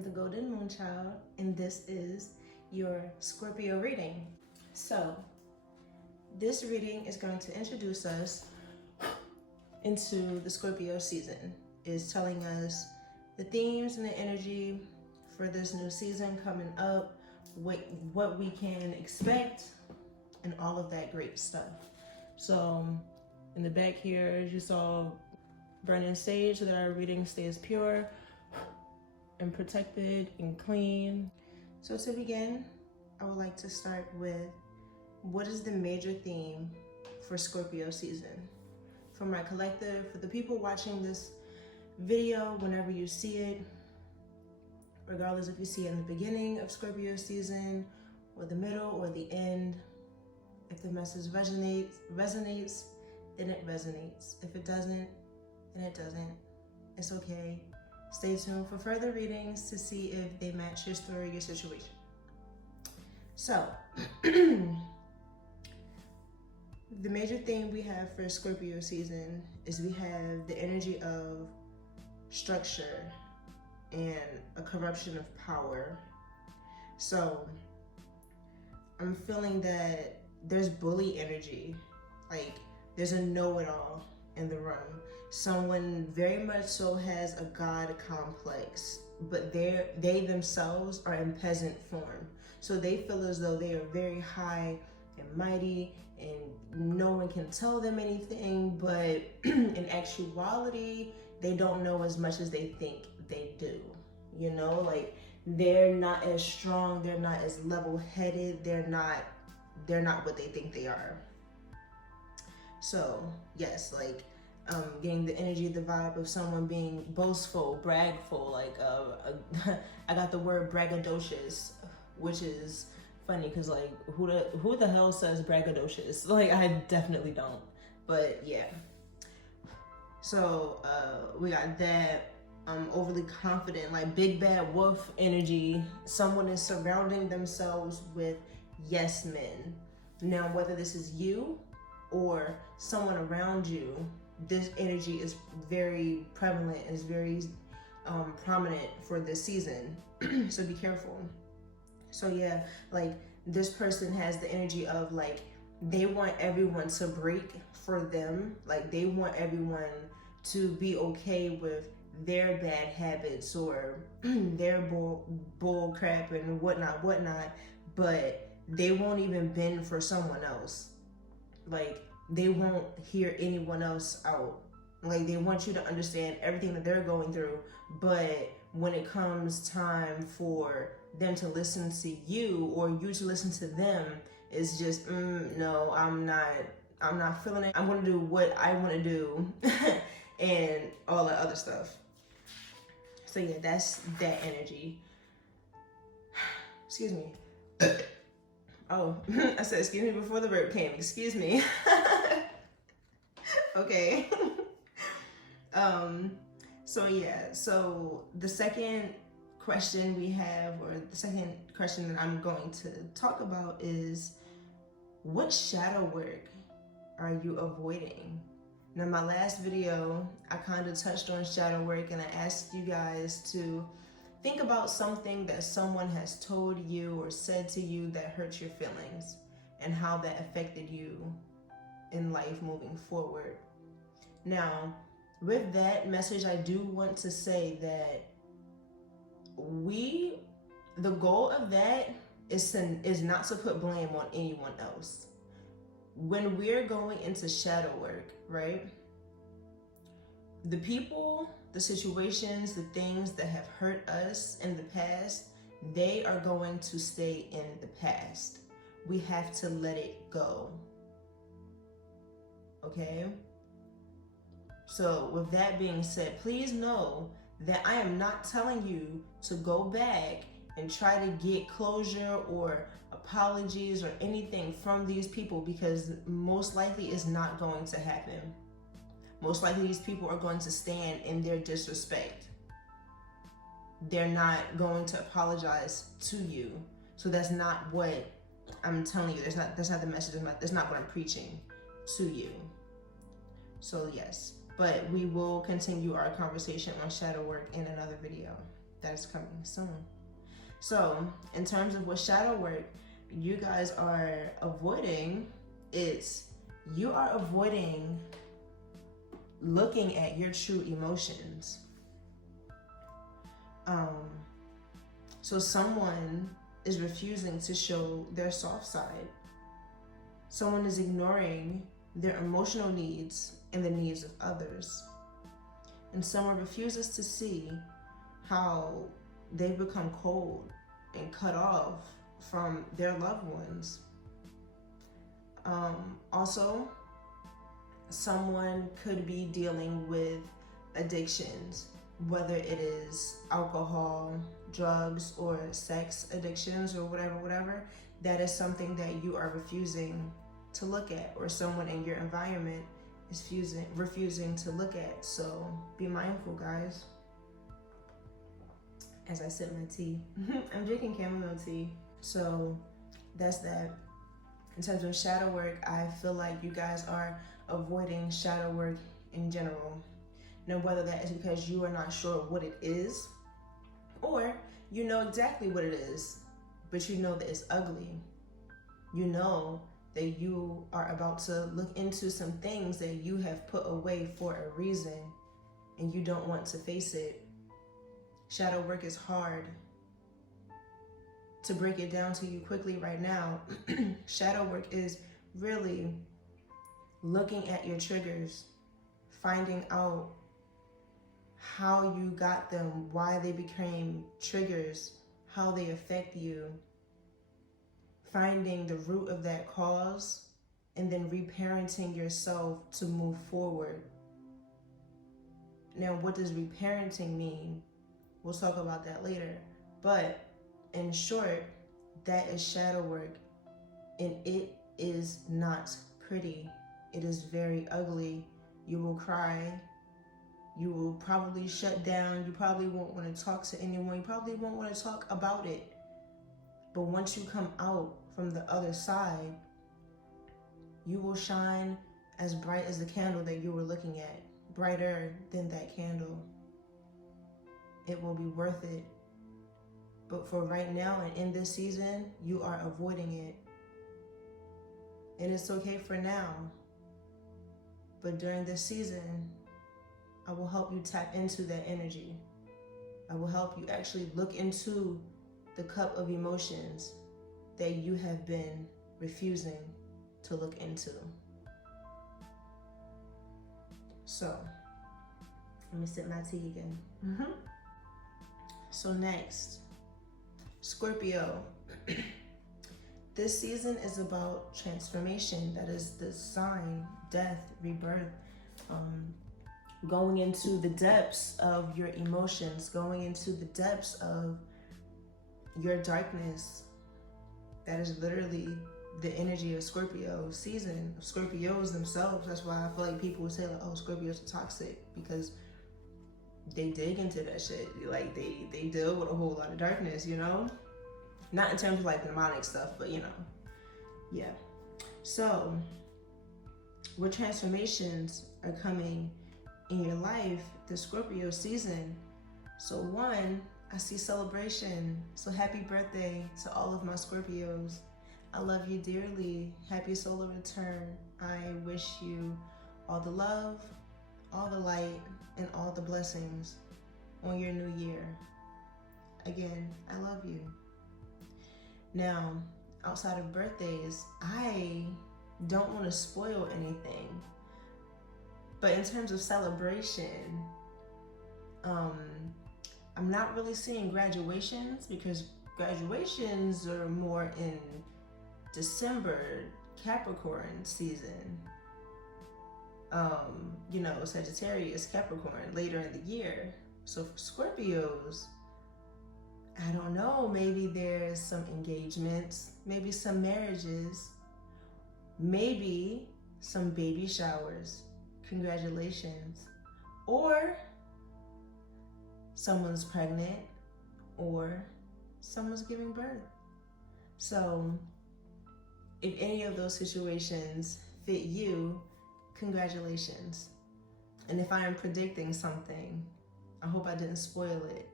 am the Golden MoonChild, and this is your Scorpio reading. So, this reading is going to introduce us into the Scorpio season. It's telling us the themes and the energy for this new season coming up, what we can expect, and all of that great stuff. So, in the back here, as you saw, burning sage so that our reading stays pure and protected and clean. So to begin, I would like to start with what is the major theme for Scorpio season? For my collective, for the people watching this video, whenever you see it, regardless if you see it in the beginning of Scorpio season or the middle or the end, if the message resonates, then it resonates. If it doesn't, then it doesn't. It's okay. Stay tuned for further readings to see if they match your story, your situation. So, the major thing we have for Scorpio season is we have the energy of structure and a corruption of power. So, I'm feeling that there's bully energy, like there's a know-it-all in the room. Someone very much so has a God complex, but they themselves are in peasant form. So they feel as though they are very high and mighty and no one can tell them anything, but in actuality, they don't know as much as they think they do. You know, like they're not as strong, they're not as level-headed, they're not what they think they are. So yes, like getting the energy, the vibe of someone being boastful, bragful, like I got the word braggadocious, which is funny because like who the hell says braggadocious? Like I definitely don't, but yeah. So we got that overly confident, like big bad wolf energy. Someone is surrounding themselves with yes men. Now whether this is you or someone around you, this energy is very prevalent, is very prominent for this season. So be careful. So yeah, like this person has the energy of like, they want everyone to break for them. Like they want everyone to be okay with their bad habits or their bull crap and whatnot, but they won't even bend for someone else. Like they won't hear anyone else out. Like they want you to understand everything that they're going through, but when it comes time for them to listen to you or you to listen to them, it's just no, I'm not feeling it. I'm gonna do what I want to do and all that other stuff. So yeah, that's that energy. Excuse me. Oh, I said excuse me before the burp came. Excuse me. Okay. So yeah, so the second question we have, or the second question that I'm going to talk about is, what shadow work are you avoiding? Now, my last video, I kind of touched on shadow work and I asked you guys to think about something that someone has told you or said to you that hurt your feelings and how that affected you in life moving forward. Now, with that message, I do want to say that the goal of that is not to put blame on anyone else. When we're going into shadow work, right? The people, the situations, the things that have hurt us in the past, they are going to stay in the past. We have to let it go. Okay? So with that being said, please know that I am not telling you to go back and try to get closure or apologies or anything from these people, because most likely it's not going to happen. Most likely these people are going to stand in their disrespect. They're not going to apologize to you. So that's not what I'm telling you. That's not the message. That's not what I'm preaching to you. So yes, but we will continue our conversation on shadow work in another video. that is coming soon. So in terms of what shadow work you guys are avoiding, you are avoiding looking at your true emotions. So someone is refusing to show their soft side. Someone is ignoring their emotional needs and the needs of others. And someone refuses to see how they've become cold and cut off from their loved ones. Also, someone could be dealing with addictions, whether it is alcohol, drugs, or sex addictions, or whatever. That is something that you are refusing to look at, or someone in your environment is refusing to look at. So be mindful, guys. As I sip my tea, I'm drinking chamomile tea. So that's that. In terms of shadow work, I feel like you guys are avoiding shadow work in general. Now, whether that is because you are not sure what it is, or you know exactly what it is, but you know that it's ugly. You know that you are about to look into some things that you have put away for a reason, and you don't want to face it. Shadow work is hard. To break it down to you quickly right now, shadow work is really looking at your triggers, finding out how you got them, why they became triggers, how they affect you, finding the root of that cause, and then reparenting yourself to move forward. Now, what does reparenting mean? We'll talk about that later. But in short, that is shadow work, and it is not pretty. It is very ugly. You will cry. You will probably shut down. You probably won't want to talk to anyone. You probably won't want to talk about it. But once you come out from the other side, you will shine as bright as the candle that you were looking at, brighter than that candle. It will be worth it. But for right now and in this season, you are avoiding it. And it's okay for now. But during this season, I will help you tap into that energy. I will help you actually look into the cup of emotions that you have been refusing to look into. So, let me sip my tea again. So next, Scorpio. This season is about transformation. That is the sign, death, rebirth, going into the depths of your emotions, going into the depths of your darkness. That is literally the energy of Scorpio season, of Scorpios themselves. That's why I feel like people would say, like, oh, Scorpios are toxic, because they dig into that shit. Like they deal with a whole lot of darkness, you know? Not in terms of like demonic stuff, but you know, yeah. So, what transformations are coming in your life this Scorpio season? So one, I see celebration. So happy birthday to all of my Scorpios. I love you dearly. Happy solar return. I wish you all the love, all the light, and all the blessings on your new year. Again, I love you. Now, outside of birthdays, I don't want to spoil anything. But in terms of celebration, I'm not really seeing graduations, because graduations are more in December, Capricorn season. You know, Sagittarius, Capricorn, later in the year. So for Scorpios, I don't know, maybe there's some engagements, maybe some marriages, maybe some baby showers. Congratulations. Or someone's pregnant, or someone's giving birth. So if any of those situations fit you, congratulations. And if I am predicting something, I hope I didn't spoil it.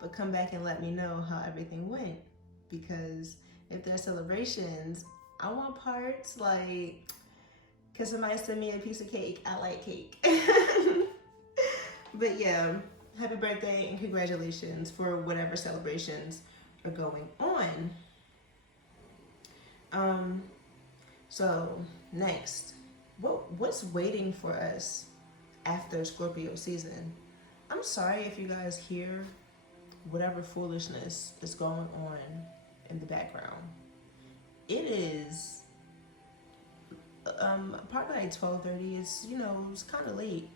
but come back and let me know how everything went. Because if there's celebrations, I want parts. Like, can somebody send me a piece of cake? I like cake. But yeah, happy birthday and congratulations for whatever celebrations are going on. So next, what's waiting for us after Scorpio season? I'm sorry if you guys hear whatever foolishness is going on in the background. It is probably like 12:30. It's, it's kind of late.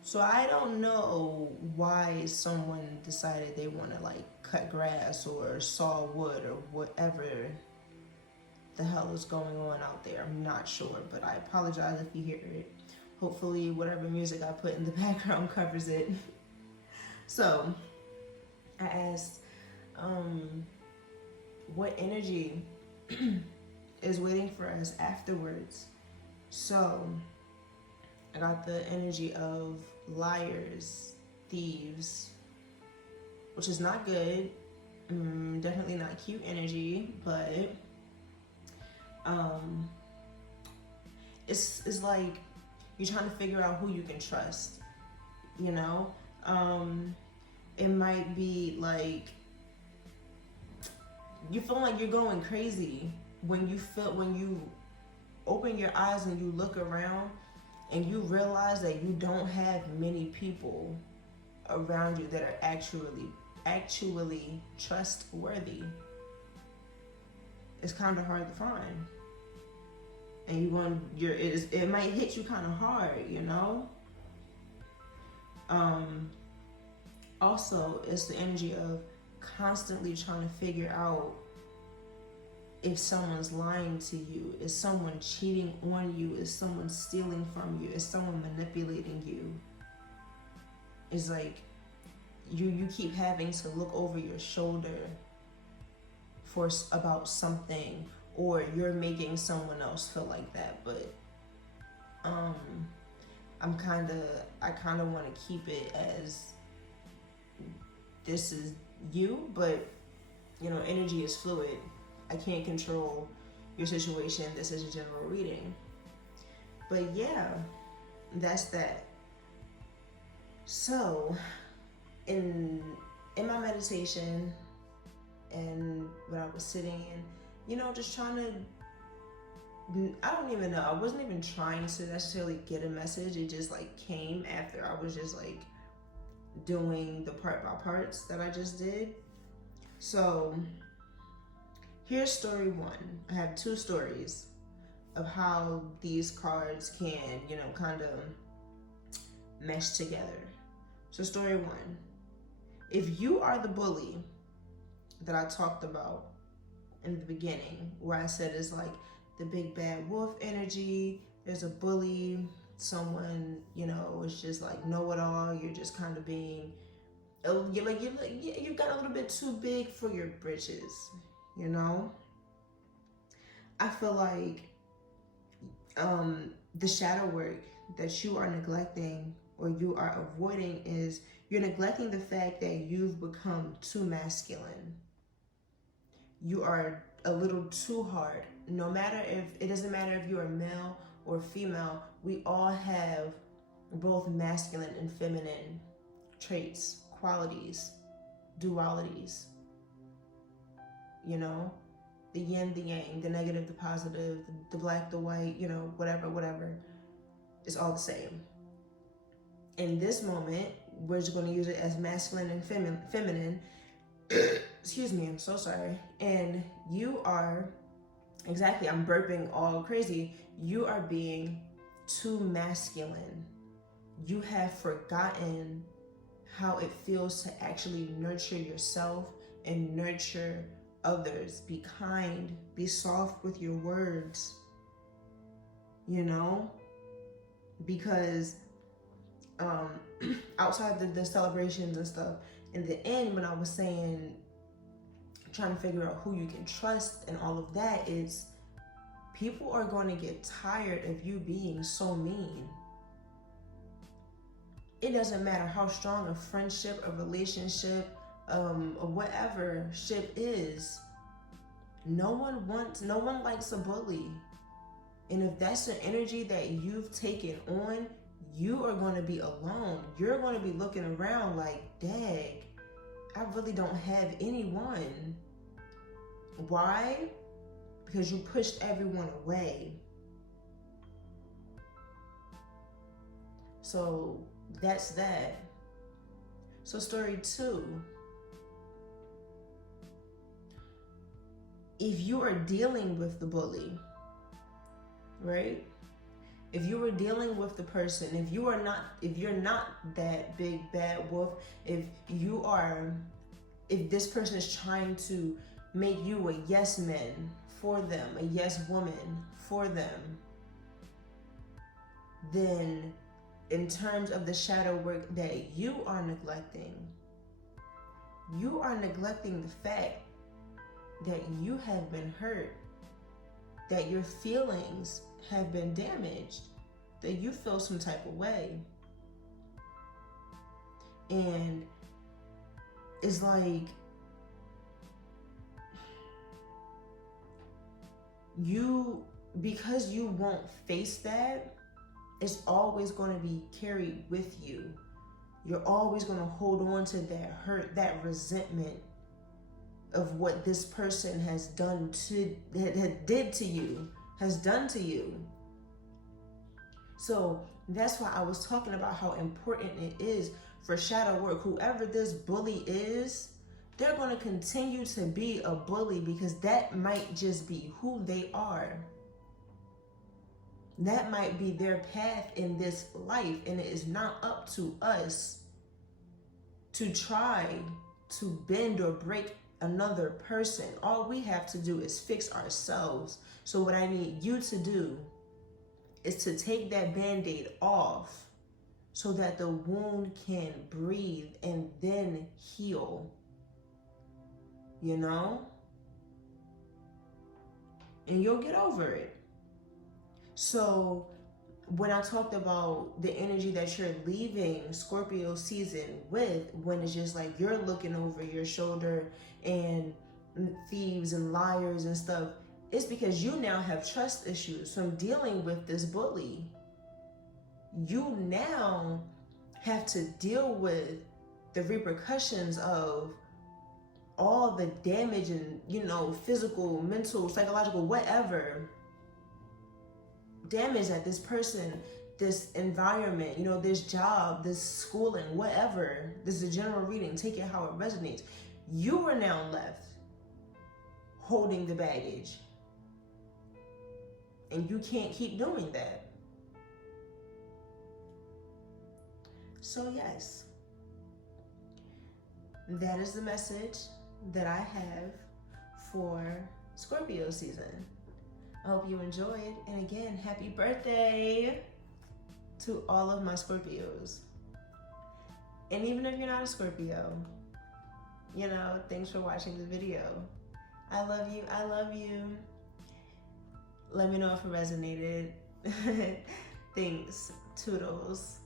So I don't know why someone decided they want to like cut grass or saw wood or whatever the hell is going on out there. I'm not sure, but I apologize if you hear it. Hopefully whatever music I put in the background covers it. So I asked, what energy is waiting for us afterwards? So I got the energy of liars, thieves, which is not good. Definitely not cute energy, but it's like you're trying to figure out who you can trust, it might be like you feel like you're going crazy when you open your eyes and you look around and you realize that you don't have many people around you that are actually trustworthy. It's kind of hard to find, and it might hit you kind of hard, Also, it's the energy of constantly trying to figure out if someone's lying to you, is someone cheating on you, is someone stealing from you, is someone manipulating you. It's like you keep having to look over your shoulder about something, or you're making someone else feel like that. But I kind of want to keep it as this is you, but energy is fluid. I can't control your situation. This is a general reading. But yeah, that's that. So in my meditation and when I was sitting and, just trying to, I don't even know. I wasn't even trying to necessarily get a message. It just like came after I was just like doing the part by parts that I just did. So here's story one. I have two stories of how these cards can, kind of mesh together. So story one, if you are the bully that I talked about in the beginning, where I said it's like the big bad wolf energy, there's a bully, someone, is just like know-it-all, you're just kind of being, you've got a little bit too big for your britches, I feel like the shadow work that you are neglecting or you are avoiding is you're neglecting the fact that you've become too masculine. You are a little too hard. It doesn't matter if you are male or female, we all have both masculine and feminine traits, qualities, dualities. The yin, the yang, the negative, the positive, the black, the white, whatever. It's all the same. In this moment, we're just going to use it as masculine and feminine. Excuse me, I'm so sorry. And you are, exactly, I'm burping all crazy. You are being too masculine. You have forgotten how it feels to actually nurture yourself and nurture others. Be kind, be soft with your words, because outside the celebrations and stuff, in the end, when I was saying, trying to figure out who you can trust and all of that, is people are going to get tired of you being so mean. It doesn't matter how strong a friendship, a relationship, whatever ship is, no one likes a bully. And if that's the energy that you've taken on, you are going to be alone. You're going to be looking around like, dang, I really don't have anyone. Why? Because you pushed everyone away. So that's that. So story 2. If you are dealing with the bully, right? If you were dealing with the person, if you're not that big bad wolf, if this person is trying to make you a yes man for them, a yes woman for them, then in terms of the shadow work that you are neglecting the fact that you have been hurt, that your feelings have been damaged, that you feel some type of way. And it's like because you won't face that, it's always going to be carried with you. You're always going to hold on to that hurt, that resentment of what this person has done to you. So that's why I was talking about how important it is for shadow work. Whoever this bully is, they're going to continue to be a bully because that might just be who they are. That might be their path in this life, and it is not up to us to try to bend or break another person. All we have to do is fix ourselves. So what I need you to do is to take that band-aid off so that the wound can breathe and then heal. You know? And you'll get over it. So when I talked about the energy that you're leaving Scorpio season with, when it's just like you're looking over your shoulder and thieves and liars and stuff, it's because you now have trust issues from dealing with this bully. You now have to deal with the repercussions of all the damage and, physical, mental, psychological, whatever damage that this person, this environment, this job, this schooling, whatever, this is a general reading, take it how it resonates. You are now left holding the baggage. And you can't keep doing that. So yes, that is the message that I have for Scorpio season. I hope you enjoyed. And again, happy birthday to all of my Scorpios. And even if you're not a Scorpio, thanks for watching the video. I love you. I love you. Let me know if it resonated. Thanks. Toodles.